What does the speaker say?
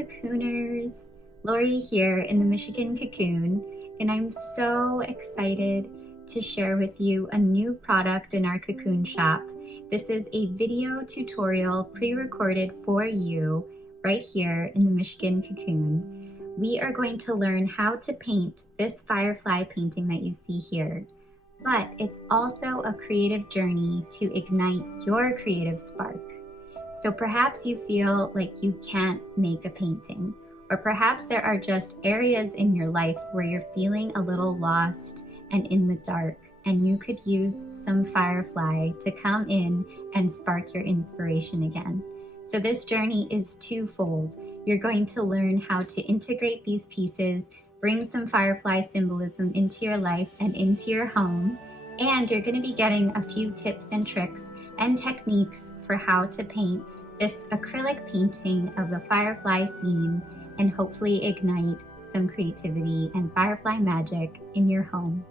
Cocooners! Laurie here in the Michigan Cocoon, and I'm so excited to share with you a new product in our Cocoon shop. This is a video tutorial pre-recorded for you right here in the Michigan Cocoon. We are going to learn how to paint this Firefly painting that you see here, but it's also a creative journey to ignite your creative spark. So perhaps you feel like you can't make a painting, or perhaps there are just areas in your life where you're feeling a little lost and in the dark, and you could use some Firefly to come in and spark your inspiration again. So this journey is twofold. You're going to learn how to integrate these pieces, bring some Firefly symbolism into your life and into your home, and you're going to be getting a few tips and tricks and techniques for how to paint this acrylic painting of the Firefly scene and hopefully ignite some creativity and Firefly magic in your home.